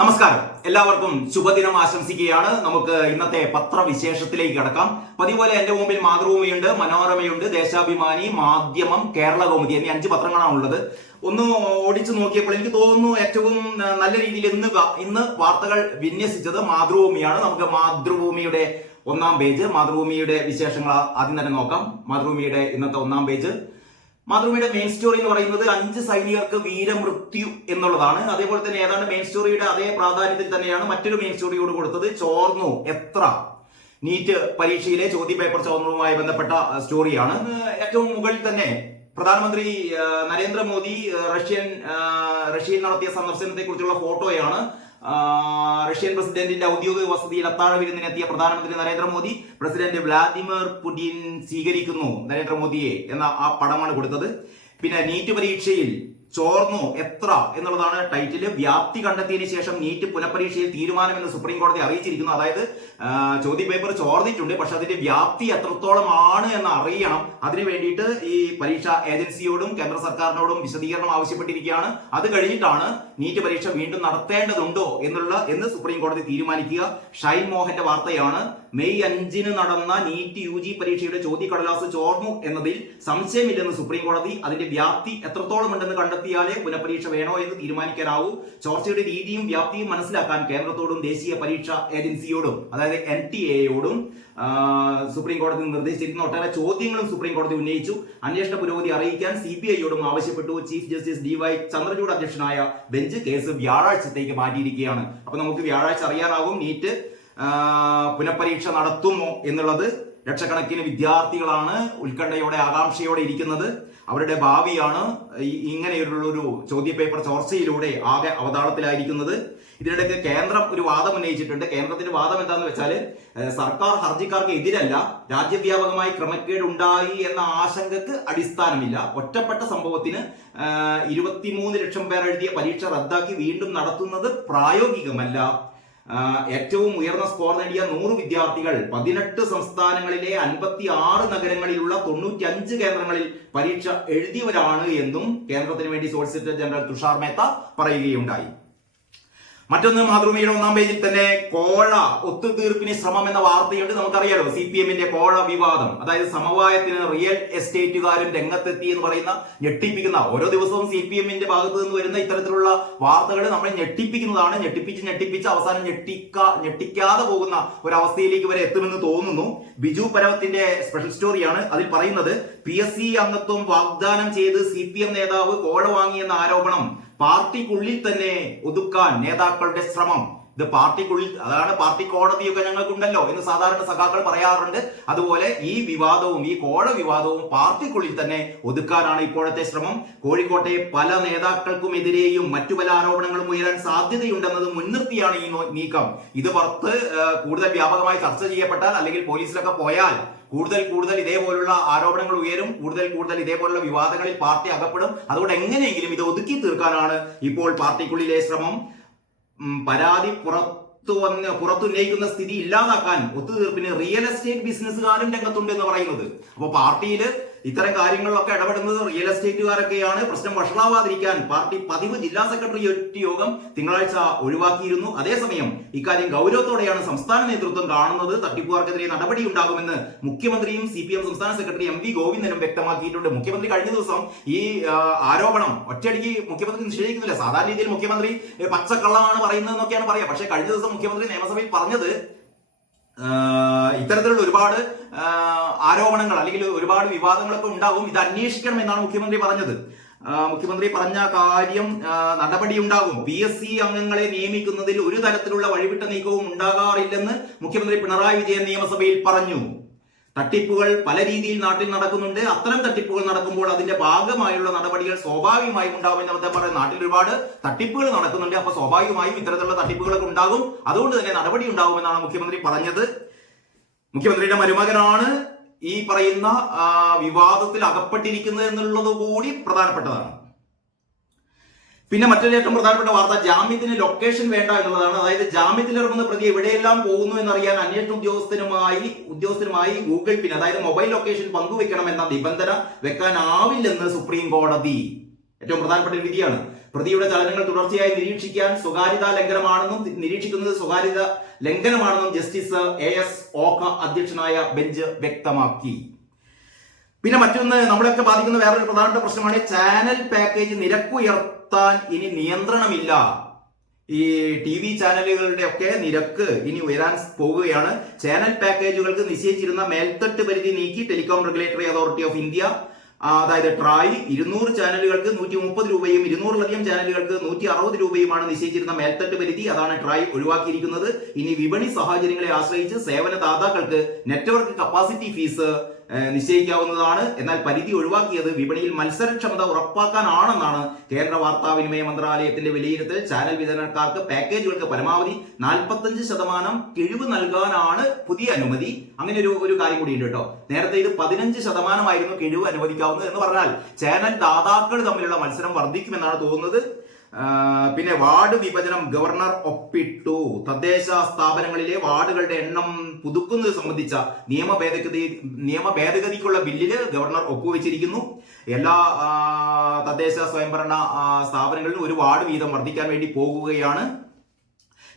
നമസ്കാരം, എല്ലാവർക്കും ശുഭദിനം ആശംസിക്കുകയാണ്. നമുക്ക് ഇന്നത്തെ പത്രവിശേഷത്തിലേക്ക് കടക്കാം. പതിപോലെ എന്റെ മുമ്പിൽ മാതൃഭൂമിയുണ്ട്, മനോരമയുണ്ട്, ദേശാഭിമാനി, മാധ്യമം, കേരള കൗമുദി എന്നീ 5 പത്രങ്ങളാണ് ഉള്ളത്. ഒന്ന് ഓടിച്ചു നോക്കിയപ്പോൾ എനിക്ക് തോന്നുന്നു ഏറ്റവും നല്ല രീതിയിൽ ഇന്ന് വാർത്തകൾ വിന്യസിച്ചത് മാതൃഭൂമിയാണ്. നമുക്ക് മാതൃഭൂമിയുടെ ഒന്നാം പേജ്, മാതൃഭൂമിയുടെ വിശേഷങ്ങൾ ആദ്യം തന്നെ നോക്കാം. മാതൃഭൂമിയുടെ ഇന്നത്തെ ഒന്നാം പേജ്, മാതൃഭൂമിയുടെ മെയിൻ സ്റ്റോറി എന്ന് പറയുന്നത് 5 സൈനികർക്ക് വീരമൃത്യു എന്നുള്ളതാണ്. അതേപോലെ തന്നെ ഏതാണ്ട് മെയിൻ സ്റ്റോറിയുടെ അതേ പ്രാധാന്യത്തിൽ തന്നെയാണ് മറ്റൊരു മെയിൻ സ്റ്റോറിയോട് കൊടുത്തത്. ചോർന്നു എത്ര, നീറ്റ് പരീക്ഷയിലെ ചോദ്യപേപ്പർ ചോർന്നതുമായി ബന്ധപ്പെട്ട സ്റ്റോറിയാണ്. ഏറ്റവും മുകളിൽ തന്നെ പ്രധാനമന്ത്രി നരേന്ദ്രമോദി റഷ്യയിൽ നടത്തിയ സന്ദർശനത്തെ കുറിച്ചുള്ള ഫോട്ടോയാണ്. റഷ്യൻ പ്രസിഡന്റിന്റെ ഔദ്യോഗിക വസതിയിൽ അത്താഴ വിരുന്നിനെത്തിയ പ്രധാനമന്ത്രി നരേന്ദ്രമോദി പ്രസിഡന്റ് വ്ളാദിമിർ പുടിൻ സ്വീകരിക്കുന്നു നരേന്ദ്രമോദിയെ എന്ന ആ പടമാണ് കൊടുത്തത്. പിന്നെ നീറ്റ് പരീക്ഷയിൽ ചോർന്നു എത്ര എന്നുള്ളതാണ് ടൈറ്റില്. വ്യാപ്തി കണ്ടെത്തിയതിനു ശേഷം നീറ്റ് പുനഃപരീക്ഷയിൽ തീരുമാനമെന്ന് സുപ്രീം കോടതി അറിയിച്ചിരിക്കുന്നു. അതായത് ചോദ്യപേപ്പർ ചോർന്നിട്ടുണ്ട്, പക്ഷെ അതിന്റെ വ്യാപ്തി എത്രത്തോളമാണ് എന്ന് അറിയണം. അതിനു വേണ്ടിയിട്ട് ഈ പരീക്ഷാ ഏജൻസിയോടും കേന്ദ്ര സർക്കാരിനോടും വിശദീകരണം ആവശ്യപ്പെട്ടിരിക്കുകയാണ്. അത് കഴിഞ്ഞിട്ടാണ് നീറ്റ് പരീക്ഷ വീണ്ടും നടത്തേണ്ടതുണ്ടോ എന്ന് സുപ്രീം കോടതി തീരുമാനിക്കുക. ഷൈൻ മോഹന്റെ വാർത്തയാണ്. മെയ് 5 നടന്ന നീറ്റ് UG പരീക്ഷയുടെ ചോദ്യക്കടലാസ് ചോർന്നു എന്നതിൽ സംശയമില്ലെന്ന് സുപ്രീം കോടതി. അതിന്റെ വ്യാപ്തി എത്രത്തോളം ഉണ്ടെന്ന് കണ്ടെത്തിയാലേ പുനഃപരീക്ഷ വേണോ എന്ന് തീരുമാനിക്കാനാവൂ. ചോർച്ചയുടെ രീതിയും വ്യാപ്തിയും മനസ്സിലാക്കാൻ കേന്ദ്രത്തോടും ദേശീയ പരീക്ഷാ ഏജൻസിയോടും അതായത് NTA സുപ്രീം കോടതി നിർദ്ദേശിച്ചിരിക്കുന്ന ഒട്ടേറെ ചോദ്യങ്ങളും സുപ്രീം കോടതി ഉന്നയിച്ചു. അന്വേഷണ പുരോഗതി അറിയിക്കാൻ CBIയോടും ആവശ്യപ്പെട്ടു. ചീഫ് ജസ്റ്റിസ് DY ചന്ദ്രചൂഡ് അധ്യക്ഷനായ ബെഞ്ച് കേസ് വ്യാഴാഴ്ചത്തേക്ക് മാറ്റിയിരിക്കുകയാണ്. അപ്പൊ നമുക്ക് വ്യാഴാഴ്ച അറിയാനാകും നീറ്റ് പുനഃപരീക്ഷ നടത്തുമോ എന്നുള്ളത്. ലക്ഷക്കണക്കിന് വിദ്യാർത്ഥികളാണ് ഉത്കണ്ഠയോടെ ആകാംക്ഷയോടെ ഇരിക്കുന്നത്. അവരുടെ ഭാവിയാണ് ഇങ്ങനെയുള്ളൊരു ചോദ്യപേപ്പർ ചോർച്ചയിലൂടെ ആകെ അവതാളത്തിലായിരിക്കുന്നത്. ഇതിനിടയ്ക്ക് കേന്ദ്രം ഒരു വാദം ഉന്നയിച്ചിട്ടുണ്ട്. കേന്ദ്രത്തിന്റെ വാദം എന്താണെന്ന് വെച്ചാൽ സർക്കാർ ഹർജിക്കാർക്ക് എതിരല്ല, രാജ്യവ്യാപകമായി ക്രമക്കേട് ഉണ്ടായി എന്ന ആശങ്കക്ക് അടിസ്ഥാനമില്ല. ഒറ്റപ്പെട്ട സംഭവത്തിന് 23 ലക്ഷം പേർ എഴുതിയ പരീക്ഷ റദ്ദാക്കി വീണ്ടും നടത്തുന്നത് പ്രായോഗികമല്ല. ഏറ്റവും ഉയർന്ന സ്കോർ നേടിയ 100 വിദ്യാർത്ഥികൾ 18 സംസ്ഥാനങ്ങളിലെ 56 നഗരങ്ങളിലുള്ള 95 കേന്ദ്രങ്ങളിൽ പരീക്ഷ എഴുതിയവരാണ് എന്നും കേന്ദ്രത്തിന് വേണ്ടി സോളിസിറ്റർ ജനറൽ തുഷാർ മേത്ത പറയുകയുണ്ടായി. മറ്റൊന്ന് മാതൃഭൂമിയുടെ ഒന്നാം പേജിൽ തന്നെ കോഴ ഒത്തുതീർപ്പിന് ശ്രമം എന്ന വാർത്തയുണ്ട്. നമുക്കറിയാലോ CPMന്റെ കോഴ വിവാദം, അതായത് സമവായത്തിന് റിയൽ എസ്റ്റേറ്റുകാരും രംഗത്തെത്തി എന്ന് പറയുന്ന ഞെട്ടിപ്പിക്കുന്ന, ഓരോ ദിവസവും CPMന്റെ ഭാഗത്ത് നിന്ന് വരുന്ന ഇത്തരത്തിലുള്ള വാർത്തകൾ നമ്മളെ ഞെട്ടിപ്പിക്കുന്നതാണ്. ഞെട്ടിപ്പിച്ച് അവസാനം ഞെട്ടിക്കാതെ പോകുന്ന ഒരവസ്ഥയിലേക്ക് വരെ എത്തുമെന്ന് തോന്നുന്നു. ബിജു പരവത്തിന്റെ സ്പെഷ്യൽ സ്റ്റോറിയാണ്. അതിൽ പറയുന്നത് PSC അംഗത്വം വാഗ്ദാനം ചെയ്ത് CPM നേതാവ് കോഴ വാങ്ങിയെന്ന ആരോപണം പാർട്ടിക്കുള്ളിൽ തന്നെ ഒതുക്കാൻ നേതാക്കളുടെ ശ്രമം. ഇത് പാർട്ടിക്കുള്ളിൽ, അതാണ് പാർട്ടി കോടതിയൊക്കെ ഞങ്ങൾക്കുണ്ടല്ലോ എന്ന് സാധാരണ സഖാക്കൾ പറയാറുണ്ട്. അതുപോലെ ഈ വിവാദവും, ഈ കോഴ വിവാദവും പാർട്ടിക്കുള്ളിൽ തന്നെ ഒതുക്കാനാണ് ഇപ്പോഴത്തെ ശ്രമം. കോഴിക്കോട്ടെ പല നേതാക്കൾക്കുമെതിരെയും മറ്റു പല ആരോപണങ്ങളും ഉയരാൻ സാധ്യതയുണ്ടെന്നത് മുൻനിർത്തിയാണ് ഈ നീക്കം. ഇത് പുറത്ത് കൂടുതൽ വ്യാപകമായി ചർച്ച ചെയ്യപ്പെട്ടാൽ അല്ലെങ്കിൽ പോലീസിലൊക്കെ പോയാൽ കൂടുതൽ ഇതേപോലുള്ള ആരോപണങ്ങൾ ഉയരും. കൂടുതൽ ഇതേപോലുള്ള വിവാദങ്ങളിൽ പാർട്ടി അകപ്പെടും. അതുകൊണ്ട് എങ്ങനെയെങ്കിലും ഇത് ഒതുക്കി തീർക്കാനാണ് ഇപ്പോൾ പാർട്ടിക്കുള്ളിലെ ശ്രമം. പരാതി പുറത്തുന്നയിക്കുന്ന സ്ഥിതി ഇല്ലാതാക്കാൻ ഒത്തുതീർപ്പിന് റിയൽ എസ്റ്റേറ്റ് ബിസിനസ്സുകാരും രംഗത്തുണ്ട് എന്ന് പറയുന്നത്. അപ്പോൾ പാർട്ടിയിൽ ഇത്തരം കാര്യങ്ങളിലൊക്കെ ഇടപെടുന്നത് റിയൽ എസ്റ്റേറ്റുകാരൊക്കെയാണ്. പ്രശ്നം വഷളാവാതിരിക്കാൻ പാർട്ടി പതിവ് ജില്ലാ സെക്രട്ടേറിയറ്റ് യോഗം തിങ്കളാഴ്ച ഒഴിവാക്കിയിരുന്നു. അതേസമയം ഇക്കാര്യം ഗൗരവത്തോടെയാണ് സംസ്ഥാന നേതൃത്വം കാണുന്നത്. തട്ടിപ്പുകാർക്കെതിരെ നടപടി ഉണ്ടാകുമെന്ന് മുഖ്യമന്ത്രിയും CPM സംസ്ഥാന സെക്രട്ടറി MV ഗോവിന്ദനും വ്യക്തമാക്കിയിട്ടുണ്ട്. മുഖ്യമന്ത്രി കഴിഞ്ഞ ദിവസം ഈ ആരോപണം ഒറ്റയടിക്ക് മുഖ്യമന്ത്രി നിഷേധിക്കുന്നില്ല. സാധാരണ രീതിയിൽ മുഖ്യമന്ത്രി പച്ചക്കള്ളമാണ് പറയുന്നതെന്നൊക്കെയാണ് പറയുക. പക്ഷേ കഴിഞ്ഞ ദിവസം മുഖ്യമന്ത്രി നിയമസഭയിൽ പറഞ്ഞത് ഇത്തരത്തിലുള്ള ഒരുപാട് ആരോപണങ്ങൾ അല്ലെങ്കിൽ ഒരുപാട് വിവാദങ്ങളൊക്കെ ഉണ്ടാകും, ഇത് അന്വേഷിക്കണം എന്നാണ് മുഖ്യമന്ത്രി പറഞ്ഞത്. മുഖ്യമന്ത്രി പറഞ്ഞ കാര്യം നടപടി ഉണ്ടാകും. PSC അംഗങ്ങളെ നിയമിക്കുന്നതിൽ ഒരു തരത്തിലുള്ള വഴിവിട്ട നീക്കവും ഉണ്ടാകാറില്ലെന്ന് മുഖ്യമന്ത്രി പിണറായി വിജയൻ നിയമസഭയിൽ പറഞ്ഞു. തട്ടിപ്പുകൾ പല രീതിയിൽ നാട്ടിൽ നടക്കുന്നുണ്ട്. അത്തരം തട്ടിപ്പുകൾ നടക്കുമ്പോൾ അതിന്റെ ഭാഗമായുള്ള നടപടികൾ സ്വാഭാവികമായും ഉണ്ടാവുമെന്ന് അദ്ദേഹം പറയുന്നത്. നാട്ടിൽ ഒരുപാട് തട്ടിപ്പുകൾ നടക്കുന്നുണ്ട്, അപ്പൊ സ്വാഭാവികമായും ഇത്തരത്തിലുള്ള തട്ടിപ്പുകളൊക്കെ ഉണ്ടാകും. അതുകൊണ്ട് തന്നെ നടപടി ഉണ്ടാവുമെന്നാണ് മുഖ്യമന്ത്രി പറഞ്ഞത്. മുഖ്യമന്ത്രിയുടെ മരുമകനാണ് ഈ പറയുന്ന വിവാദത്തിൽ അകപ്പെട്ടിരിക്കുന്നത് എന്നുള്ളത് കൂടി പ്രധാനപ്പെട്ടതാണ്. പിന്നെ മറ്റൊരു ഏറ്റവും പ്രധാനപ്പെട്ട വാർത്ത ജാമ്യത്തിന് ലൊക്കേഷൻ വേണ്ട എന്നുള്ളതാണ്. അതായത് ജാമ്യത്തിലിറങ്ങുന്ന പ്രതി എവിടെയെല്ലാം പോകുന്നു എന്നറിയാൻ അന്വേഷണ ഉദ്യോഗസ്ഥരുമായി ഗൂഗിൾ പിൻ, അതായത് മൊബൈൽ ലൊക്കേഷൻ പങ്കുവെക്കണമെന്ന നിബന്ധന വെക്കാനാവില്ലെന്ന് സുപ്രീം കോടതി. ഏറ്റവും പ്രധാനപ്പെട്ട ഒരു വിധിയാണ്. പ്രതിയുടെ ചലനങ്ങൾ തുടർച്ചയായി നിരീക്ഷിക്കുന്നത് സ്വകാര്യത ലംഘനമാണെന്നും ജസ്റ്റിസ് AS ഓഖ അധ്യക്ഷനായ ബെഞ്ച് വ്യക്തമാക്കി. പിന്നെ മറ്റൊന്ന് നമ്മളെയൊക്കെ ബാധിക്കുന്ന വേറൊരു പ്രധാനപ്പെട്ട പ്രശ്നമാണ് ചാനൽ പാക്കേജ് നിരക്കുയർത്താൻ ഇനി നിയന്ത്രണമില്ല. ഈ TV ചാനലുകളുടെ ഒക്കെ നിരക്ക് ഇനി ഉയരാൻ പോകുകയാണ്. ചാനൽ പാക്കേജുകൾക്ക് നിശ്ചയിച്ചിരുന്ന മേൽത്തട്ട് പരിധി നീക്കി telecom regulatory authority of India, അതായത് ട്രായ് 200 ചാനലുകൾക്ക് 130 രൂപയും 200-ലധികം ചാനലുകൾക്ക് 160 രൂപയുമാണ് നിശ്ചയിച്ചിരുന്ന മേൽത്തട്ട് പരിധി. അതാണ് ട്രായ് ഒഴിവാക്കിയിരിക്കുന്നത്. ഇനി വിപണി സാഹചര്യങ്ങളെ ആശ്രയിച്ച് സേവനദാതാക്കൾക്ക് നെറ്റ്വർക്ക് കപ്പാസിറ്റി ഫീസ് നിശ്ചയിക്കാവുന്നതാണ്. എന്നാൽ പരിധി ഒഴിവാക്കിയത് വിപണിയിൽ മത്സരക്ഷമത ഉറപ്പാക്കാനാണെന്നാണ് കേന്ദ്ര വാർത്താവിനിമയ മന്ത്രാലയത്തിന്റെ വിലയിരുത്തൽ. ചാനൽ വിതരണക്കാർക്ക് പാക്കേജുകൾക്ക് പരമാവധി 45% കിഴിവ് നൽകാനാണ് പുതിയ അനുമതി. അങ്ങനെ ഒരു കാര്യം കൂടി ഉണ്ട് കേട്ടോ. നേരത്തെ ഇത് 15% കിഴിവ് അനുവദിക്കാവുന്നത്. എന്ന് പറഞ്ഞാൽ ചാനൽ ദാതാക്കൾ തമ്മിലുള്ള മത്സരം വർദ്ധിക്കുമെന്നാണ് തോന്നുന്നത്. പിന്നെ വാർഡ് വിഭജനം ഗവർണർ ഒപ്പിട്ടു. തദ്ദേശ സ്ഥാപനങ്ങളിലെ വാർഡുകളുടെ എണ്ണം പുതുക്കുന്നത് സംബന്ധിച്ച നിയമ ഭേദഗതിക്കുള്ള ബില്ലില് ഗവർണർ ഒപ്പുവെച്ചിരിക്കുന്നു. എല്ലാ തദ്ദേശ സ്വയംഭരണ സ്ഥാപനങ്ങളിലും ഒരു വാർഡ് വീതം വർദ്ധിക്കാൻ വേണ്ടി പോകുകയാണ്.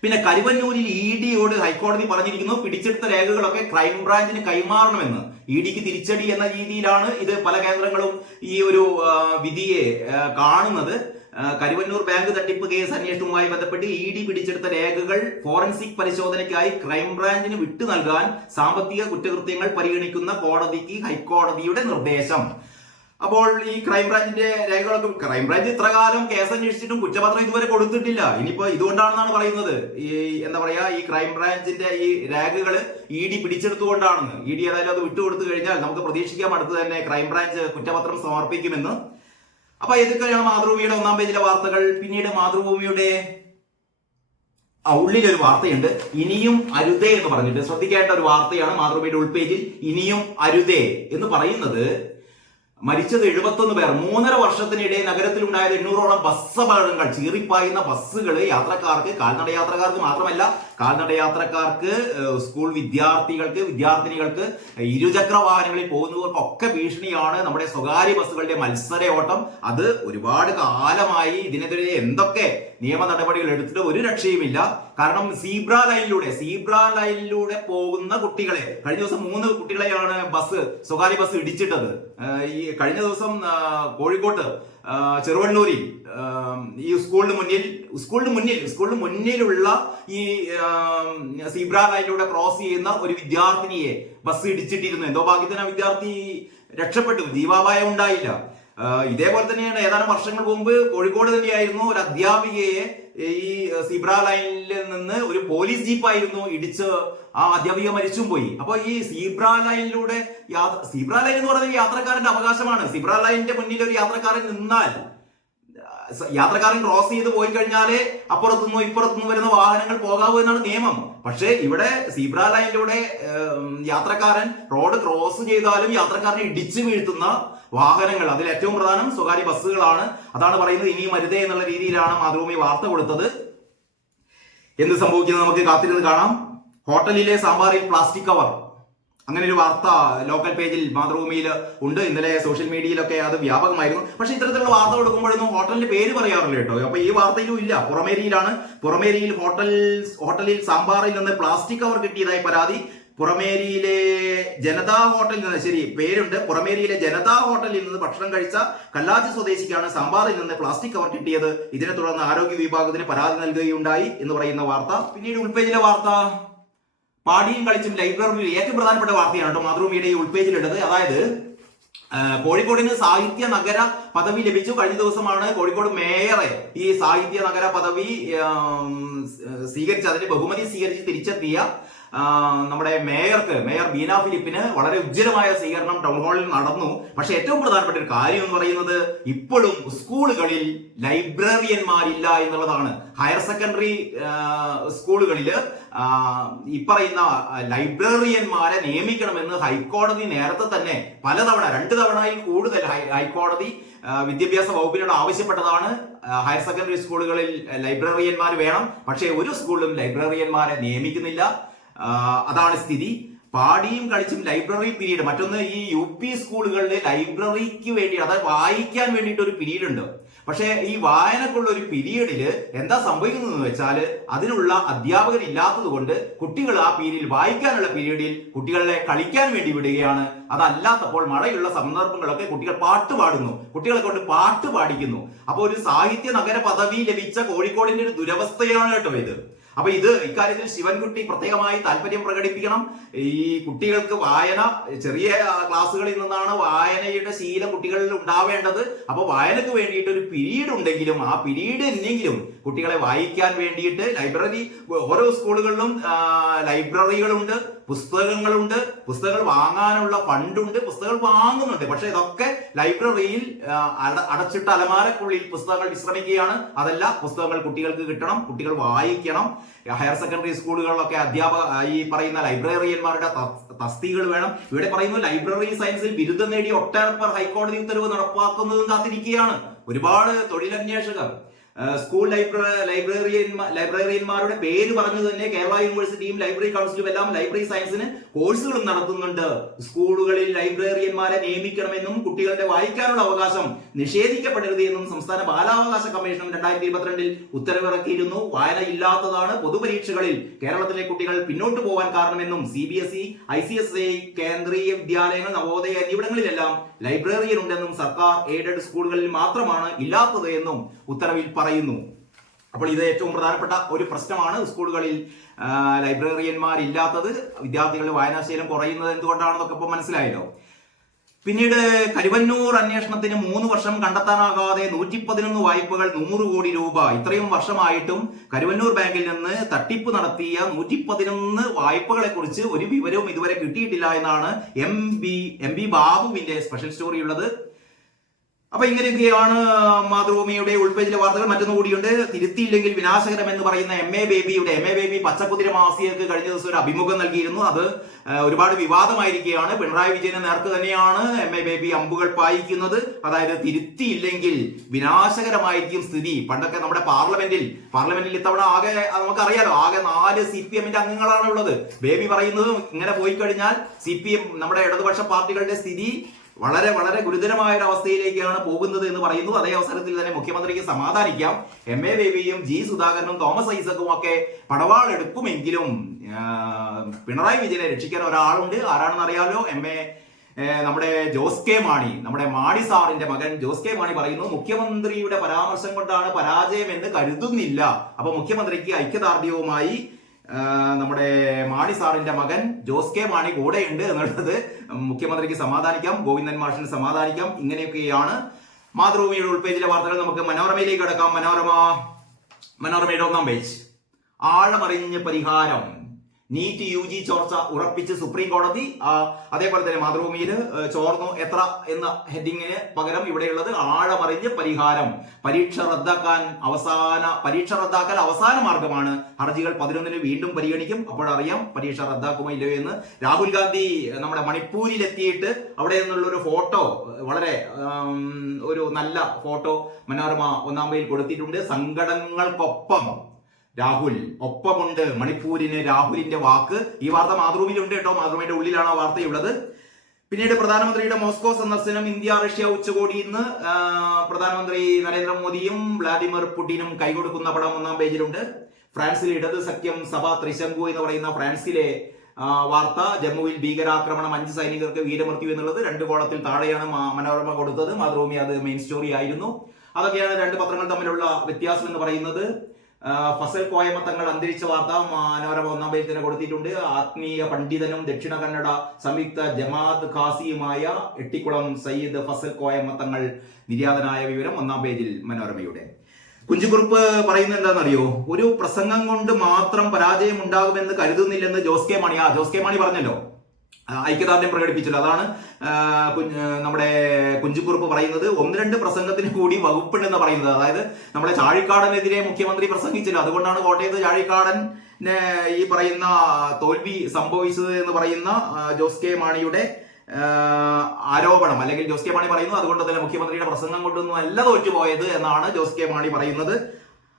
പിന്നെ കരുവന്നൂരിൽ EDയോട് ഹൈക്കോടതി പറഞ്ഞിരിക്കുന്നു പിടിച്ചെടുത്ത രേഖകളൊക്കെ ക്രൈംബ്രാഞ്ചിന് കൈമാറണമെന്ന്. EDക്ക് തിരിച്ചടി എന്ന രീതിയിലാണ് ഇത് പല കേന്ദ്രങ്ങളും ഈ ഒരു വിധിയെ കാണുന്നത്. കരുവന്നൂർ ബാങ്ക് തട്ടിപ്പ് കേസ് അന്വേഷണവുമായി ബന്ധപ്പെട്ട് ED പിടിച്ചെടുത്ത രേഖകൾ ഫോറൻസിക് പരിശോധനയ്ക്കായി ക്രൈംബ്രാഞ്ചിന് വിട്ടു നൽകാൻ സാമ്പത്തിക കുറ്റകൃത്യങ്ങൾ പരിഗണിക്കുന്ന കോടതിക്ക് ഹൈക്കോടതിയുടെ നിർദ്ദേശം. അപ്പോൾ ഈ ക്രൈംബ്രാഞ്ചിന്റെ രേഖകളൊക്കെ ക്രൈംബ്രാഞ്ച് ഇത്ര കാലം കേസ് അന്വേഷിച്ചിട്ടും കുറ്റപത്രം ഇതുവരെ കൊടുത്തിട്ടില്ല. ഇനിയിപ്പോ ഇതുകൊണ്ടാണെന്നാണ് പറയുന്നത്. എന്താ പറയാ, ഈ ക്രൈംബ്രാഞ്ചിന്റെ ഈ രേഖകൾ ED പിടിച്ചെടുത്തുകൊണ്ടാണെന്ന്. ED ഏതായാലും അത് വിട്ടുകൊടുത്തു കഴിഞ്ഞാൽ നമുക്ക് പ്രതീക്ഷിക്കാം അടുത്ത് തന്നെ ക്രൈംബ്രാഞ്ച് കുറ്റപത്രം സമർപ്പിക്കുമെന്ന്. അപ്പൊ ഇതൊക്കെയാണ് മാതൃഭൂമിയുടെ 1-ാം പേജിലെ വാർത്തകൾ. പിന്നീട് മാതൃഭൂമിയുടെ ഉള്ളിലൊരു വാർത്തയുണ്ട്, ഇനിയും അരുതേ എന്ന് പറഞ്ഞിട്ട്. ശ്രദ്ധിക്കേണ്ട ഒരു വാർത്തയാണ് മാതൃഭൂമിയുടെ ഉൾപേജിൽ. ഇനിയും അരുതേ എന്ന് പറയുന്നത് മരിച്ചത് 71 പേർ. 3.5 വർഷത്തിനിടെ നഗരത്തിലുണ്ടായത് 800ഓളം ബസ് അപകടങ്ങൾ. ചീറിപ്പായുന്ന ബസ്സുകൾ യാത്രക്കാർക്ക്, കാൽനട യാത്രക്കാർക്ക് മാത്രമല്ല, കാൽനട യാത്രക്കാർക്ക്, സ്കൂൾ വിദ്യാർത്ഥിനികൾക്ക്, ഇരുചക്ര വാഹനങ്ങളിൽ പോകുന്നവർക്കൊക്കെ ഭീഷണിയാണ് നമ്മുടെ സ്വകാര്യ ബസ്സുകളുടെ മത്സര ഓട്ടം. അത് ഒരുപാട് കാലമായി ഇതിനെതിരെ എന്തൊക്കെ നിയമ നടപടികൾ എടുത്തിട്ട് ഒരു രക്ഷയുമില്ല. കാരണം സീബ്ര ലൈനിലൂടെ പോകുന്ന കുട്ടികളെ, കഴിഞ്ഞ ദിവസം 3 കുട്ടികളെയാണ് സ്വകാര്യ ബസ് ഇടിച്ചിട്ടത്. ഈ കഴിഞ്ഞ ദിവസം കോഴിക്കോട്ട് ചെറുവണ്ണൂരിൽ ഈ സ്കൂളിന് മുന്നിലുള്ള ഈ സീബ്ര ലൈനിലൂടെ ക്രോസ് ചെയ്യുന്ന ഒരു വിദ്യാർത്ഥിനിയെ ബസ് ഇടിച്ചിട്ടിരുന്നു. എന്തോ ഭാഗ്യത്തിന് ആ വിദ്യാർത്ഥി രക്ഷപ്പെട്ടു, ജീവാപായം ഉണ്ടായില്ല. ഇതേപോലെ തന്നെയാണ് ഏതാനും വർഷങ്ങൾ മുമ്പ് കോഴിക്കോട് തന്നെയായിരുന്നു ഒരു അധ്യാപികയെ ഈ സീബ്ര ലൈനിൽ നിന്ന് ഒരു പോലീസ് ജീപ്പായിരുന്നു ഇടിച്ച് ആ അധ്യാപിക മരിച്ചും പോയി. അപ്പൊ ഈ സീബ്ര ലൈൻ എന്ന് പറയുന്നത് യാത്രക്കാരന്റെ അവകാശമാണ്. സീബ്ര ലൈനിന്റെ മുന്നിൽ ഒരു യാത്രക്കാരൻ നിന്നാൽ, യാത്രക്കാരൻ ക്രോസ് ചെയ്ത് പോയി കഴിഞ്ഞാലേ അപ്പുറത്തുനിന്നോ ഇപ്പുറത്തുനിന്നോ വരുന്ന വാഹനങ്ങൾ പോകാവൂ എന്നാണ് നിയമം. പക്ഷേ ഇവിടെ സീബ്ര ലൈനിലൂടെ യാത്രക്കാരൻ റോഡ് ക്രോസ് ചെയ്താലും യാത്രക്കാരനെ ഇടിച്ചു വീഴ്ത്തുന്ന വാഹനങ്ങൾ, അതിൽ ഏറ്റവും പ്രധാനം സ്വകാര്യ ബസ്സുകളാണ്. അതാണ് പറയുന്നത് ഇനിയും അരുതേ എന്നുള്ള രീതിയിലാണ് മാതൃഭൂമി വാർത്ത കൊടുത്തത്. എന്ത് സംഭവിക്കുന്നത് നമുക്ക് കാത്തിരുന്ന് കാണാം. ഹോട്ടലിലെ സാമ്പാറിൽ പ്ലാസ്റ്റിക് കവർ, അങ്ങനെ ഒരു വാർത്ത ലോക്കൽ പേജിൽ മാതൃഭൂമിയിൽ ഉണ്ട്. ഇന്നലെ സോഷ്യൽ മീഡിയയിലൊക്കെ അത് വ്യാപകമായിരുന്നു. പക്ഷെ ഇത്തരത്തിലുള്ള വാർത്ത കൊടുക്കുമ്പോഴൊന്നും ഹോട്ടലിന്റെ പേര് പറയാറില്ല കേട്ടോ. അപ്പൊ ഈ വാർത്തയിലും ഇല്ല. പുറമേരിയിൽ ഹോട്ടലിൽ സാമ്പാറിൽ നിന്ന് പ്ലാസ്റ്റിക് കവർ കിട്ടിയതായി പരാതി. പുറമേരിയിലെ ജനതാ ഹോട്ടലിൽ നിന്ന് ഭക്ഷണം കഴിച്ച കല്ലാച്ചി സ്വദേശിക്കാണ് സാമ്പാറിൽ നിന്ന് പ്ലാസ്റ്റിക് കവർ കിട്ടിയത്. ഇതിനെ തുടർന്ന് ആരോഗ്യ വിഭാഗത്തിന് പരാതി നൽകുകയുണ്ടായി എന്ന് പറയുന്ന വാർത്ത. പിന്നീട് ഉൾപേജിലെ വാർത്ത പാടിയും കളിച്ചും ലൈബ്രറിയിൽ ഏറ്റവും പ്രധാനപ്പെട്ട വാർത്തയാണ് കേട്ടോ മാതൃഭൂമിയുടെ ഈ ഉൾപേജിലുള്ളത്. അതായത് കോഴിക്കോടിന് സാഹിത്യ നഗര പദവി ലഭിച്ചു. കഴിഞ്ഞ ദിവസമാണ് കോഴിക്കോട് മേയറെ ഈ സാഹിത്യ നഗര പദവി സ്വീകരിച്ച്, അതിന്റെ ബഹുമതി സ്വീകരിച്ച് തിരിച്ചെത്തിയ നമ്മുടെ മേയർ ബീന ഫിലിപ്പിന് വളരെ ഉജ്ജ്വലമായ സ്വീകരണം ടൗൺ ഹാളിൽ നടന്നു. പക്ഷെ ഏറ്റവും പ്രധാനപ്പെട്ട ഒരു കാര്യം എന്ന് പറയുന്നത് ഇപ്പോഴും സ്കൂളുകളിൽ ലൈബ്രറിയന്മാരില്ല എന്നുള്ളതാണ്. ഹയർ സെക്കൻഡറി സ്കൂളുകളിൽ ഈ പറയുന്ന ലൈബ്രറിയന്മാരെ നിയമിക്കണമെന്ന് ഹൈക്കോടതി നേരത്തെ തന്നെ പലതവണ 2 തവണയിൽ കൂടുതൽ ഹൈക്കോടതി വിദ്യാഭ്യാസ വകുപ്പിനോട് ആവശ്യപ്പെട്ടതാണ്. ഹയർ സെക്കൻഡറി സ്കൂളുകളിൽ ലൈബ്രറിയന്മാർ വേണം. പക്ഷേ ഒരു സ്കൂളിലും ലൈബ്രറിയന്മാരെ നിയമിക്കുന്നില്ല. അതാണ് സ്ഥിതി. പാടിയും കളിച്ചും ലൈബ്രറി പീരീഡ്. മറ്റൊന്ന്, ഈ UP സ്കൂളുകളിലെ ലൈബ്രറിക്ക് വേണ്ടി, അതായത് വായിക്കാൻ വേണ്ടിയിട്ട് ഒരു പീരീഡ് ഉണ്ട്. പക്ഷേ ഈ വായനക്കുള്ള ഒരു പീരീഡില് എന്താ സംഭവിക്കുന്നതെന്ന് വെച്ചാൽ അതിനുള്ള അധ്യാപകരില്ലാത്തത് കൊണ്ട് കുട്ടികൾ ആ പീരീഡിൽ വായിക്കാനുള്ള പീരീഡിൽ കുട്ടികളെ കളിക്കാൻ വേണ്ടി വിടുകയാണ്. അതല്ലാത്തപ്പോൾ മഴയുള്ള സന്ദർഭങ്ങളൊക്കെ കുട്ടികൾ പാട്ട് പാടുന്നു, കുട്ടികളെ കൊണ്ട് പാട്ട് പാടിക്കുന്നു. അപ്പോൾ ഒരു സാഹിത്യ നഗര പദവി ലഭിച്ച കോഴിക്കോടിന്റെ ഒരു ദുരവസ്ഥയാണ് കേട്ടോ ഇത്. അപ്പൊ ഇക്കാര്യത്തിൽ ശിവൻകുട്ടി പ്രത്യേകമായി താല്പര്യം പ്രകടിപ്പിക്കണം. ഈ കുട്ടികൾക്ക് വായന ചെറിയ ക്ലാസ്സുകളിൽ നിന്നാണ് വായനയുടെ ശീലം കുട്ടികളിൽ ഉണ്ടാവേണ്ടത്. അപ്പൊ വായനക്ക് വേണ്ടിയിട്ട് ഒരു പിരീഡ് ഉണ്ടെങ്കിലും ആ പിരീഡ് എന്നെങ്കിലും കുട്ടികളെ വായിക്കാൻ വേണ്ടിയിട്ട് ഓരോ സ്കൂളുകളിലും ലൈബ്രറികളുണ്ട്, പുസ്തകങ്ങളുണ്ട്, പുസ്തകങ്ങൾ വാങ്ങാനുള്ള ഫണ്ടുണ്ട്, പുസ്തകങ്ങൾ വാങ്ങുന്നുണ്ട്. പക്ഷെ ഇതൊക്കെ ലൈബ്രറിയിൽ അടച്ചിട്ട അലമാരക്കുള്ളിൽ പുസ്തകങ്ങൾ വിശ്രമിക്കുകയാണ്. അതല്ല, പുസ്തകങ്ങൾ കുട്ടികൾക്ക് കിട്ടണം, കുട്ടികൾ വായിക്കണം. ഹയർ സെക്കൻഡറി സ്കൂളുകളിലൊക്കെ ഈ പറയുന്ന ലൈബ്രറിയന്മാരുടെ തസ്തികകൾ വേണം. ഇവിടെ പറയുന്നു ലൈബ്രറി സയൻസിൽ ബിരുദം നേടി ഒട്ടേറെ ഹൈക്കോടതി ഉത്തരവ് നടപ്പാക്കുന്നതും കാത്തിരിക്കുകയാണ് ഒരുപാട് തൊഴിലന്വേഷകർ. സ്കൂൾ ലൈബ്രറിയന്മാരുടെ പേര് പറഞ്ഞു തന്നെ കേരള യൂണിവേഴ്സിറ്റിയും ലൈബ്രറി കൗൺസിലും എല്ലാം ലൈബ്രറി സയൻസിന് കോഴ്സുകളും നടത്തുന്നുണ്ട്. സ്കൂളുകളിൽ ലൈബ്രറിയന്മാരെ നിയമിക്കണമെന്നും കുട്ടികളുടെ വായിക്കാനുള്ള അവകാശം നിഷേധിക്കപ്പെടരുത് എന്നും സംസ്ഥാന ബാലാവകാശ കമ്മീഷൻ 2022 ഉത്തരവിറക്കിയിരുന്നു. വായന ഇല്ലാത്തതാണ് പൊതുപരീക്ഷകളിൽ കേരളത്തിലെ കുട്ടികൾ പിന്നോട്ട് പോകാൻ കാരണമെന്നും CBSE, ICSI, കേന്ദ്രീയ വിദ്യാലയങ്ങൾ, നവോദയ എന്നിവിടങ്ങളിലെല്ലാം ലൈബ്രറിയൻ ഉണ്ടെന്നും സർക്കാർ എയ്ഡഡ് സ്കൂളുകളിൽ മാത്രമാണ് ഇല്ലാത്തത് എന്നും ഉത്തരവിൽ പറയുന്നു. അപ്പോൾ ഇത് ഏറ്റവും പ്രധാനപ്പെട്ട ഒരു പ്രശ്നമാണ്. സ്കൂളുകളിൽ ലൈബ്രറിയന്മാരില്ലാത്തത്, വിദ്യാർത്ഥികളുടെ വായനാശീലം കുറയുന്നത് എന്തുകൊണ്ടാണെന്നൊക്കെ ഇപ്പോൾ മനസ്സിലായല്ലോ. പിന്നീട് കരുവന്നൂർ അന്വേഷണത്തിന് 3 വർഷം കണ്ടെത്താനാകാതെ 111 വായ്പകൾ 100 കോടി രൂപ. ഇത്രയും വർഷമായിട്ടും കരുവന്നൂർ ബാങ്കിൽ നിന്ന് തട്ടിപ്പ് നടത്തിയ 111 വായ്പകളെ കുറിച്ച് ഒരു വിവരവും ഇതുവരെ കിട്ടിയിട്ടില്ല എന്നാണ് MB ബാബുവിന്റെ സ്പെഷ്യൽ സ്റ്റോറി ഉള്ളത്. അപ്പൊ ഇങ്ങനെയൊക്കെയാണ് മാതൃഭൂമിയുടെ ഉൾപേജിലെ വാർത്തകൾ. മറ്റൊന്നുകൂടിയുണ്ട്. തിരുത്തിയില്ലെങ്കിൽ വിനാശകരം എന്ന് പറയുന്ന MA ബേബി പച്ചക്കുതിര മാസികക്ക് കഴിഞ്ഞ ദിവസം ഒരു അഭിമുഖം നൽകിയിരുന്നു. അത് ഒരുപാട് വിവാദമായിരിക്കുകയാണ്. പിണറായി വിജയന് നേർക്ക് തന്നെയാണ് MA ബേബി അമ്പുകൾ പായിക്കുന്നത്. അതായത് തിരുത്തിയില്ലെങ്കിൽ വിനാശകരമായിരിക്കും സ്ഥിതി. പണ്ടൊക്കെ നമ്മുടെ പാർലമെന്റിൽ ഇത്തവണ നമുക്കറിയാലോ, ആകെ 4 CPM അംഗങ്ങളാണ് ഉള്ളത്. ബേബി പറയുന്നത് ഇങ്ങനെ പോയി കഴിഞ്ഞാൽ CPM നമ്മുടെ ഇടതുപക്ഷ പാർട്ടികളുടെ സ്ഥിതി വളരെ വളരെ ഗുരുതരമായ ഒരു അവസ്ഥയിലേക്കാണ് പോകുന്നത് എന്ന് പറയുന്നു. അതേ അവസരത്തിൽ തന്നെ മുഖ്യമന്ത്രിക്ക് സമാധാനിക്കാം. MA ബേബിയും G സുധാകരനും തോമസ് ഐസക്കും ഒക്കെ പടവാൾ എടുക്കുമെങ്കിലും പിണറായി വിജയനെ രക്ഷിക്കാൻ ഒരാളുണ്ട്. ആരാണെന്ന് അറിയാലോ? നമ്മുടെ ജോസ് കെ മാണി, നമ്മുടെ മാണി സാറിന്റെ മകൻ ജോസ് കെ മാണി പറയുന്നു, മുഖ്യമന്ത്രിയുടെ പരാമർശം കൊണ്ടാണ് പരാജയം എന്ന് കരുതുന്നില്ല. അപ്പൊ മുഖ്യമന്ത്രിക്ക് ഐക്യദാർഢ്യവുമായി നമ്മുടെ മാണി സാറിന്റെ മകൻ ജോസ് കെ മാണി കൂടെയുണ്ട് എന്നുള്ളത് മുഖ്യമന്ത്രിക്ക് സമാധാനിക്കാം, ഗോവിന്ദൻ മാഷിന് സമാധാനിക്കാം. ഇങ്ങനെയൊക്കെയാണ് മാതൃഭൂമിയുടെ ഉൾപേജിലെ വാർത്തകൾ. നമുക്ക് മനോരമയിലേക്ക് കിടക്കാം. മനോരമയുടെ 1-ാം പേജ്. ആഴമറിഞ്ഞ് പരിഹാരം, നീറ്റ് UG ചോർച്ച ഉറപ്പിച്ച് സുപ്രീം കോടതി. അതേപോലെ തന്നെ മാതൃഭൂമിയിൽ ചോർന്നു എത്ര എന്ന ഹെഡിങ്ങിന് പകരം ഇവിടെയുള്ളത് ആഴമറിഞ്ഞ് പരിഹാരം. പരീക്ഷ റദ്ദാക്കൽ അവസാന മാർഗമാണ്. ഹർജികൾ 11-ന് വീണ്ടും പരിഗണിക്കും. അപ്പോഴറിയാം പരീക്ഷ റദ്ദാക്കുമോ ഇല്ലയോ എന്ന്. രാഹുൽ ഗാന്ധി നമ്മുടെ മണിപ്പൂരിൽ എത്തിയിട്ട് അവിടെ നിന്നുള്ള ഒരു ഫോട്ടോ, വളരെ ഒരു നല്ല ഫോട്ടോ മനോരമ 1-ാം പേജിൽ കൊടുത്തിട്ടുണ്ട്. സങ്കടങ്ങൾക്കൊപ്പം രാഹുൽ ഒപ്പമുണ്ട്, മണിപ്പൂരിന് രാഹുലിന്റെ വാക്ക്. ഈ വാർത്ത മാതൃഭൂമിയിലുണ്ട് കേട്ടോ. മാതൃഭൂമിയുടെ ഉള്ളിലാണ് ആ വാർത്തയുള്ളത്. പിന്നീട് പ്രധാനമന്ത്രിയുടെ മോസ്കോ സന്ദർശനം. ഇന്ത്യ റഷ്യ ഉച്ചകോടി ഇന്ന്. പ്രധാനമന്ത്രി നരേന്ദ്രമോദിയും വ്ളാഡിമിർ പുടിനും കൈകൊടുക്കുന്ന പടം 1-ാം പേജിലുണ്ട്. ഫ്രാൻസിൽ ഇടത് സഖ്യം സഭ ത്രിശങ്കു എന്ന് പറയുന്ന ഫ്രാൻസിലെ വാർത്ത. ജമ്മുവിൽ ഭീകരാക്രമണം, 5 സൈനികർക്ക് വീരമൃത്യു എന്നുള്ളത് 2 കോളത്തിൽ താഴെയാണ് മനോരമ കൊടുത്തത്. മാതൃഭൂമി അത് മെയിൻ സ്റ്റോറി ആയിരുന്നു. അതൊക്കെയാണ് 2 പത്രങ്ങൾ തമ്മിലുള്ള വ്യത്യാസം എന്ന് പറയുന്നത്. ഫസൽ കോയമ തങ്ങൾ അന്തരിച്ച വാർത്ത മനോരമ 1-ാം പേജിൽ തന്നെ കൊടുത്തിട്ടുണ്ട്. ആത്മീയ പണ്ഡിതനും ദക്ഷിണ കന്നഡ സംയുക്ത ജമാഅത്ത് ഖാസിയുമായ എട്ടിക്കുളം സയ്യിദ് ഫസൽ കോയമ തങ്ങൾ നിര്യാതനായ വിവരം 1-ാം പേജിൽ മനോരമയുടെ. കുഞ്ചുകുറുപ്പ് പറയുന്നത് എന്താണെന്നറിയോ? ഒരു പ്രസംഗം കൊണ്ട് മാത്രം പരാജയം ഉണ്ടാകുമെന്ന് കരുതുന്നില്ലെന്ന് ജോസ് കെ മാണി പറഞ്ഞല്ലോ, ഐക്യദാർഢ്യം പ്രകടിപ്പിച്ചല്ലോ. അതാണ് നമ്മുടെ കുഞ്ചുകുറുപ്പ് പറയുന്നത്. 1-2 പ്രസംഗത്തിന് കൂടി വകുപ്പുണ്ടെന്ന് പറയുന്നത്. അതായത് നമ്മുടെ ചാഴിക്കാടനെതിരെ മുഖ്യമന്ത്രി പ്രസംഗിച്ചല്ലോ, അതുകൊണ്ടാണ് കോട്ടയത്ത് ചാഴിക്കാടന് ഈ പറയുന്ന തോൽവി സംഭവിച്ചത് എന്ന് പറയുന്ന ജോസ് കെ മാണിയുടെ ആരോപണം. അല്ലെങ്കിൽ ജോസ് കെ മാണി പറയുന്നു അതുകൊണ്ട് തന്നെ മുഖ്യമന്ത്രിയുടെ പ്രസംഗം കൊണ്ടൊന്നും അല്ല തോറ്റുപോയത് എന്നാണ് ജോസ് കെ മാണി പറയുന്നത്.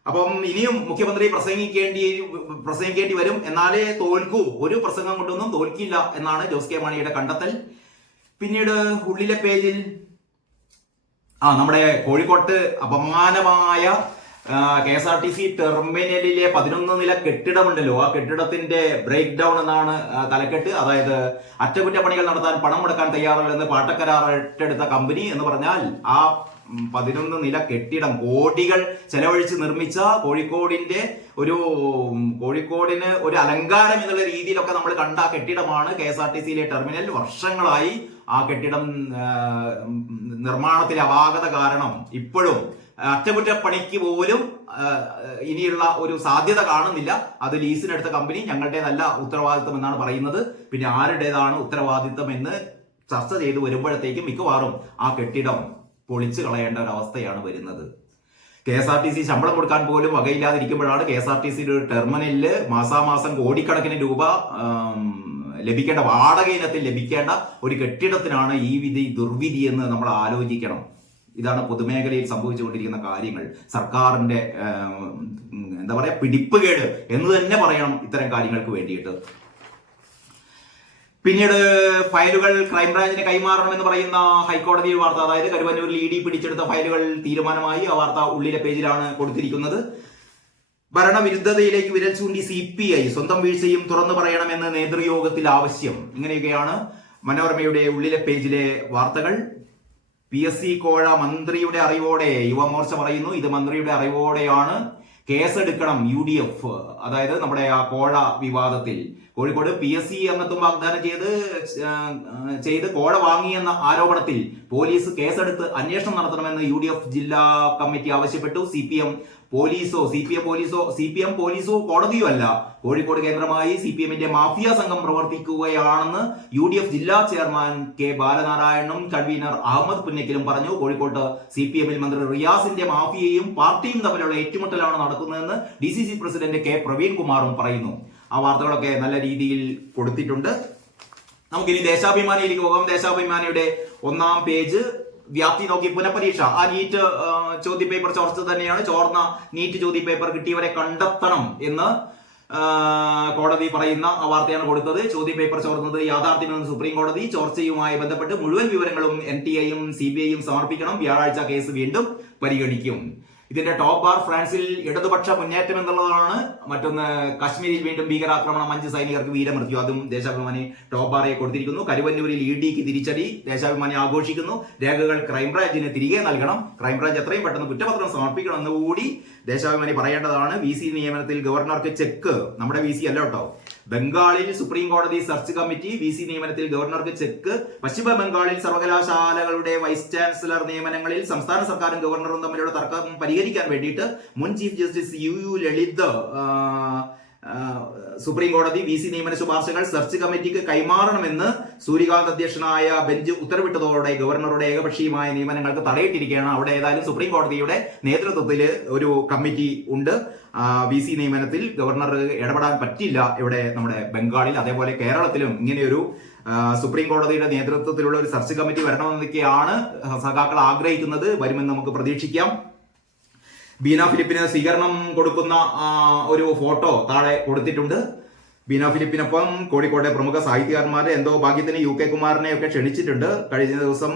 അപ്പം ഇനിയും മുഖ്യമന്ത്രി പ്രസംഗിക്കേണ്ടി വരും, എന്നാലേ തോൽക്കൂ. ഒരു പ്രസംഗം കൊണ്ടൊന്നും തോൽക്കില്ല എന്നാണ് ജോസ് കെ മാണിയുടെ കണ്ടെത്തൽ. പിന്നീട് ഉള്ളിലെ പേജിൽ നമ്മുടെ കോഴിക്കോട്ട് അപമാനമായ KSRTC ടെർമിനലിലെ 11 നില കെട്ടിടമുണ്ടല്ലോ, ആ കെട്ടിടത്തിന്റെ ബ്രേക്ക് ഡൗൺ എന്നാണ് തലക്കെട്ട്. അതായത് അറ്റകുറ്റപ്പണികൾ നടത്താൻ പണം മുടക്കാൻ തയ്യാറല്ലെന്ന് പാട്ടക്കരാർ ഏറ്റെടുത്ത കമ്പനി എന്ന് പറഞ്ഞാൽ ആ 11 നില കെട്ടിടം കോടികൾ ചെലവഴിച്ച് നിർമ്മിച്ച കോഴിക്കോടിന് ഒരു അലങ്കാരം എന്നുള്ള രീതിയിലൊക്കെ നമ്മൾ കണ്ട ആ കെട്ടിടമാണ് KSRTCയിലെ ടെർമിനൽ. വർഷങ്ങളായി ആ കെട്ടിടം നിർമ്മാണത്തിലെ അപാകത കാരണം ഇപ്പോഴും അറ്റകുറ്റപ്പണിക്ക് പോലും ഇനിയുള്ള ഒരു സാധ്യത കാണുന്നില്ല. അത് ലീസിനെടുത്ത കമ്പനി ഞങ്ങളുടേതല്ല ഉത്തരവാദിത്തം എന്നാണ് പറയുന്നത്. പിന്നെ ആരുടേതാണ് ഉത്തരവാദിത്തം എന്ന് ചർച്ച ചെയ്ത് വരുമ്പോഴത്തേക്കും മിക്കവാറും ആ കെട്ടിടം പൊളിച്ചു കളയേണ്ട ഒരു അവസ്ഥയാണ് വരുന്നത്. KSRTC ശമ്പളം കൊടുക്കാൻ പോലും വകയില്ലാതിരിക്കുമ്പോഴാണ് KSRTCയുടെ ഒരു ടെർമിനലില് മാസാമാസം കോടിക്കണക്കിന് രൂപ ലഭിക്കേണ്ട വാടക ഇനത്തിൽ ലഭിക്കേണ്ട ഒരു കെട്ടിടത്തിനാണ് ഈ ദുർവിധി എന്ന് നമ്മൾ ആലോചിക്കണം. ഇതാണ് പൊതുമേഖലയിൽ സംഭവിച്ചുകൊണ്ടിരിക്കുന്ന കാര്യങ്ങൾ. സർക്കാരിന്റെ എന്താ പറയാ പിടിപ്പുകേട് എന്ന് തന്നെ പറയണം ഇത്തരം കാര്യങ്ങൾക്ക് വേണ്ടിയിട്ട്. പിന്നീട് ഫയലുകൾ ക്രൈംബ്രാഞ്ചിന് കൈമാറണമെന്ന് പറയുന്ന ഹൈക്കോടതി വാർത്ത, അതായത് കരുവന്നൂരിൽ ED പിടിച്ചെടുത്ത ഫയലുകൾ തീരുമാനമായി. ആ വാർത്ത ഉള്ളിലെ പേജിലാണ് കൊടുത്തിരിക്കുന്നത്. ഭരണവിരുദ്ധതയിലേക്ക് വിരൽ ചൂണ്ടി CPI സ്വന്തം വീഴ്ചയും തുറന്നു പറയണമെന്ന് നേതൃയോഗത്തിൽ ആവശ്യം. ഇങ്ങനെയൊക്കെയാണ് മനോരമയുടെ ഉള്ളിലെ പേജിലെ വാർത്തകൾ. PSC കോഴ മന്ത്രിയുടെ അറിവോടെ യുവമോർച്ച പറയുന്നു. ഇത് മന്ത്രിയുടെ അറിവോടെയാണ്. കേസെടുക്കണം UDF, അതായത് നമ്മുടെ ആ കോഴ വിവാദത്തിൽ. കോഴിക്കോട് PSC അംഗത്വം വാഗ്ദാനം ചെയ്ത് കോഴ വാങ്ങിയെന്ന ആരോപണത്തിൽ പോലീസ് കേസെടുത്ത് അന്വേഷണം നടത്തണമെന്ന് UDF ജില്ലാ കമ്മിറ്റി ആവശ്യപ്പെട്ടു. CPM പോലീസോ കോടതിയോ അല്ല, കോഴിക്കോട് കേന്ദ്രമായി CPMന്റെ മാഫിയ സംഘം പ്രവർത്തിക്കുകയാണെന്ന് UDF ജില്ലാ ചെയർമാൻ K ബാലനാരായണനും കൺവീനർ അഹമ്മദ് പുന്നക്കലും പറഞ്ഞു. കോഴിക്കോട്ട് CPMൽ മന്ത്രി റിയാസിന്റെ മാഫിയയും പാർട്ടിയും തമ്മിലുള്ള ഏറ്റുമുട്ടലാണ് നടക്കുന്നതെന്ന് DCC പ്രസിഡന്റ് K പ്രവീൺ കുമാറും പറയുന്നു. ആ വാർത്തകളൊക്കെ നല്ല രീതിയിൽ കൊടുത്തിട്ടുണ്ട്. നമുക്കിനി ദേശാഭിമാനിയിലേക്ക് പോകാം. ദേശാഭിമാനിയുടെ 1-ാം പേജ് വ്യാപ്തി നോക്കി പുനഃപരീക്ഷ. ആ നീറ്റ് ചോദ്യപേപ്പർ ചോർച്ച തന്നെയാണ്. ചോർന്ന നീറ്റ് ചോദ്യപേപ്പർ കിട്ടിയവരെ കണ്ടെത്തണം എന്ന് കോടതി പറയുന്ന ആ വാർത്തയാണ് കൊടുത്തത്. ചോദ്യപേപ്പർ ചോർന്നത് യാഥാർത്ഥ്യമെന്ന് സുപ്രീം കോടതി. ചോർച്ചയുമായി ബന്ധപ്പെട്ട് മുഴുവൻ വിവരങ്ങളും NTAയും CBIയും സമർപ്പിക്കണം. വ്യാഴാഴ്ച കേസ് വീണ്ടും പരിഗണിക്കും. ഇതിന്റെ ടോപ്പ് ബാർ ഫ്രാൻസിൽ ഇടതുപക്ഷ മുന്നേറ്റം എന്നുള്ളതാണ്. മറ്റൊന്ന് കശ്മീരിൽ വീണ്ടും ഭീകരാക്രമണം, 5 സൈനികർക്ക് വീരമൃത്യു. അതും ദേശാഭിമാനി ടോപ്പ് ബാറെ കൊടുത്തിരിക്കുന്നു. കരുവന്നൂരിൽ EDക്ക് തിരിച്ചടി, ദേശാഭിമാനി ആഘോഷിക്കുന്നു. രേഖകൾ ക്രൈംബ്രാഞ്ചിന് തിരികെ നൽകണം, ക്രൈംബ്രാഞ്ച് എത്രയും പെട്ടെന്ന് കുറ്റപത്രം സമർപ്പിക്കണം എന്നുകൂടി ദേശാഭിമാനി പറയേണ്ടതാണ്. VC നിയമനത്തിൽ ഗവർണർക്ക് ചെക്ക്. നമ്മുടെ VC അല്ല കേട്ടോ. ബംഗാളിൽ സുപ്രീം കോടതി സെർച്ച് കമ്മിറ്റി. VC നിയമനത്തിൽ ഗവർണർക്ക് ചെക്ക്. പശ്ചിമ ബംഗാളിൽ സർവകലാശാലകളുടെ വൈസ് ചാൻസലർ നിയമനങ്ങളിൽ സംസ്ഥാന സർക്കാരും ഗവർണറും തമ്മിലുള്ള തർക്കം പരിഹരിക്കാൻ വേണ്ടിയിട്ട് മുൻ chief justice UU Lalit supreme കോടതി VC നിയമന ശുപാർശകൾ സെർച്ച് കമ്മിറ്റിക്ക് കൈമാറണമെന്ന് സൂര്യകാന്ത് അധ്യക്ഷനായ ബെഞ്ച് ഉത്തരവിട്ടതോടെ ഗവർണറുടെ ഏകപക്ഷീയമായ നിയമനങ്ങൾക്ക് തടയിട്ടിരിക്കുകയാണ്. അവിടെ ഏതായാലും സുപ്രീം കോടതിയുടെ നേതൃത്വത്തിൽ ഒരു കമ്മിറ്റി ഉണ്ട്. VC നിയമനത്തിൽ ഗവർണർ ഇടപെടാൻ പറ്റില്ല ഇവിടെ നമ്മുടെ ബംഗാളിൽ. അതേപോലെ കേരളത്തിലും ഇങ്ങനെയൊരു സുപ്രീം കോടതിയുടെ നേതൃത്വത്തിലുള്ള ഒരു സെർച്ച് കമ്മിറ്റി വരണമെന്നൊക്കെയാണ് സഖാക്കൾ ആഗ്രഹിക്കുന്നത്. വരുമെന്ന് നമുക്ക് പ്രതീക്ഷിക്കാം. ബീന ഫിലിപ്പിന് സ്വീകരണം കൊടുക്കുന്ന ഒരു ഫോട്ടോ താഴെ കൊടുത്തിട്ടുണ്ട്. ബീന ഫിലിപ്പിനൊപ്പം കോഴിക്കോട്ടെ പ്രമുഖ സാഹിത്യകാരന്മാരെ എന്തോ ഭാഗ്യത്തിന് UK കുമാരനെ ഒക്കെ ക്ഷണിച്ചിട്ടുണ്ട്. കഴിഞ്ഞ ദിവസം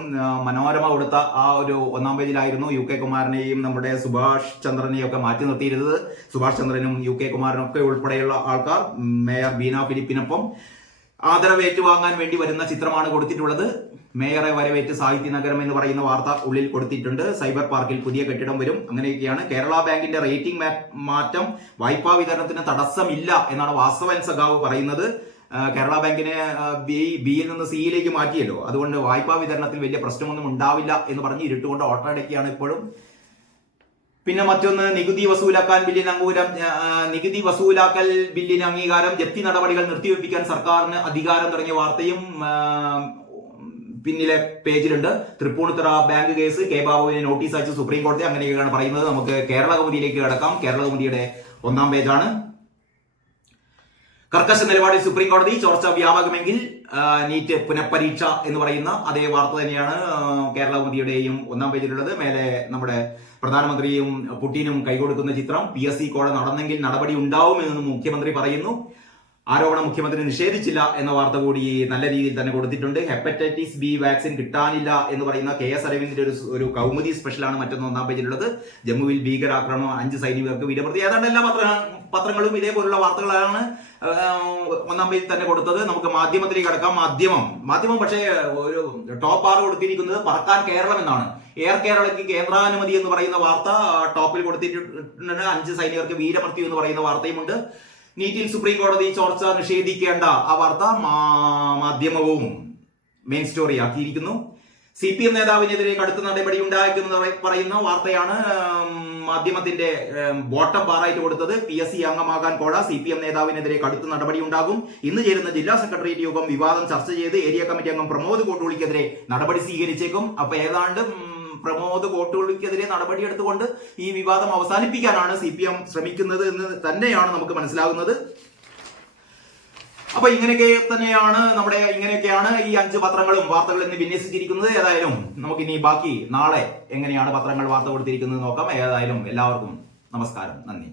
മനോരമ കൊടുത്ത ആ ഒരു 1-ാം പേജിലായിരുന്നു UK കുമാരനെയും നമ്മുടെ സുഭാഷ് ചന്ദ്രനെയും ഒക്കെ മാറ്റി നിർത്തിയിരുന്നത്. സുഭാഷ് ചന്ദ്രനും UK കുമാരനും ഒക്കെ ഉൾപ്പെടെയുള്ള ആൾക്കാർ മേയർ ബീന ഫിലിപ്പിനൊപ്പം ആദരവ് ഏറ്റുവാങ്ങാൻ വേണ്ടി വരുന്ന ചിത്രമാണ് കൊടുത്തിട്ടുള്ളത്. മേയറെ വരവേറ്റ് സാഹിത്യ നഗരം എന്ന് പറയുന്ന വാർത്ത ഉള്ളിൽ കൊടുത്തിട്ടുണ്ട്. സൈബർ പാർക്കിൽ പുതിയ കെട്ടിടം വരും. അങ്ങനെയൊക്കെയാണ്. കേരള ബാങ്കിന്റെ റേറ്റിംഗ് മാറ്റം വായ്പാ വിതരണത്തിന് തടസ്സമില്ല എന്നാണ് വാസവൻ സഖാവ് പറയുന്നത്. കേരള ബാങ്കിനെ ബിയിൽ നിന്ന് സിയിലേക്ക് മാറ്റിയല്ലോ, അതുകൊണ്ട് വായ്പാ വിതരണത്തിൽ വലിയ പ്രശ്നമൊന്നും ഉണ്ടാവില്ല എന്ന് പറഞ്ഞ് ഇരുട്ടുകൊണ്ട് ഓട്ടടയ്ക്കാണ് ഇപ്പോഴും. പിന്നെ മറ്റൊന്ന് നികുതി വസൂലാക്കൽ ബില്ലിന് അംഗീകാരം, ജപ്തി നടപടികൾ നിർത്തിവെപ്പിക്കാൻ സർക്കാരിന് അധികാരം തുടങ്ങിയ വാർത്തയും പിന്നിലെ പേജിലുണ്ട്. തൃപ്പൂണിത്തുറ ബാങ്ക് കേസ്, K ബാബുവിന് നോട്ടീസ് അയച്ചു സുപ്രീം കോടതി. അങ്ങനെയൊക്കെയാണ് പറയുന്നത്. നമുക്ക് കേരള കൗമുദിയിലേക്ക് കടക്കാം. കേരള കൗമുദിയുടെ 1-ാം പേജാണ്. കർക്കശ നിലപാടിൽ സുപ്രീം കോടതി, ചോർച്ച വ്യാപകമെങ്കിൽ നീറ്റ് പുനഃപരീക്ഷ എന്ന് പറയുന്ന അതേ വാർത്ത തന്നെയാണ് കേരള കൗമുദിയുടെയും 1-ാം പേജിലുള്ളത്. മേലെ നമ്മുടെ പ്രധാനമന്ത്രിയും പുടിനും കൈകൊടുക്കുന്ന ചിത്രം. PSC കോഴ നടന്നെങ്കിൽ നടപടി ഉണ്ടാവുമെന്ന് മുഖ്യമന്ത്രി പറയുന്നു. ആരോപണം മുഖ്യമന്ത്രി നിഷേധിച്ചില്ല എന്ന വാർത്ത കൂടി നല്ല രീതിയിൽ തന്നെ കൊടുത്തിട്ടുണ്ട്. ഹെപ്പറ്റൈറ്റിസ് ബി വാക്സിൻ കിട്ടാനില്ല എന്ന് പറയുന്ന KS അരവിന്ദിന്റെ ഒരു കൗമുദി സ്പെഷ്യലാണ് മറ്റൊന്ന് ഒന്നാം പേജിലുള്ളത്. ജമ്മുവിൽ ഭീകരാക്രമണം, 5 സൈനികർക്ക് വീരമൃത്യു. ഏതാണ്ട് എല്ലാ പത്രങ്ങളും ഇതേപോലുള്ള വാർത്തകളാണ് ഒന്നാം പേജിൽ തന്നെ കൊടുത്തത്. നമുക്ക് മാധ്യമത്തിലേക്ക് കടക്കാം. മാധ്യമം പക്ഷേ ഒരു ടോപ്പ് 6 കൊടുത്തിരിക്കുന്നത് പറക്കാൻ കേരളം എന്നാണ്. എയർ കേരളയ്ക്ക് കേന്ദ്രാനുമതി എന്ന് പറയുന്ന വാർത്ത ടോപ്പിൽ കൊടുത്തിട്ടുണ്ട്. 5 സൈനികർക്ക് വീരമൃത്യു എന്ന് പറയുന്ന വാർത്തയുമുണ്ട്. നീറ്റിൽ സുപ്രീം കോടതി ചോർച്ച നിഷേധിക്കേണ്ട ആ വാർത്ത മാധ്യമവും മെയിൻ സ്റ്റോറി ആക്കിയിരിക്കുന്നു. CPM നേതാവിനെതിരെ കടുത്ത നടപടി ഉണ്ടായിരിക്കുമെന്ന് പറയുന്ന വാർത്തയാണ് മാധ്യമത്തിന്റെ ബോട്ടം ബാറായിട്ട് കൊടുത്തത്. PSC അംഗമാകാൻ കോട, CPM നേതാവിനെതിരെ കടുത്ത നടപടി ഉണ്ടാകും. ഇന്ന് ചേരുന്ന ജില്ലാ സെക്രട്ടേറിയറ്റ് യോഗം വിവാദം ചർച്ച ചെയ്ത് ഏരിയ കമ്മിറ്റി അംഗം പ്രമോദ് കോട്ടൂളിക്കെതിരെ നടപടി സ്വീകരിച്ചേക്കും. അപ്പൊ ഏതാണ്ട് പ്രമോദ് കോട്ടൂളിക്കെതിരെ നടപടി എടുത്തുകൊണ്ട് ഈ വിവാദം അവസാനിപ്പിക്കാനാണ് CPM ശ്രമിക്കുന്നത് എന്ന് തന്നെയാണ് നമുക്ക് മനസ്സിലാകുന്നത്. അപ്പൊ ഇങ്ങനെയൊക്കെയാണ് ഈ 5 പത്രങ്ങളും വാർത്തകൾ എന്ന് വിന്യസിച്ചിരിക്കുന്നത്. ഏതായാലും നമുക്കിനി ബാക്കി നാളെ എങ്ങനെയാണ് പത്രങ്ങൾ വാർത്ത കൊടുത്തിരിക്കുന്നത് നോക്കാം. ഏതായാലും എല്ലാവർക്കും നമസ്കാരം, നന്ദി.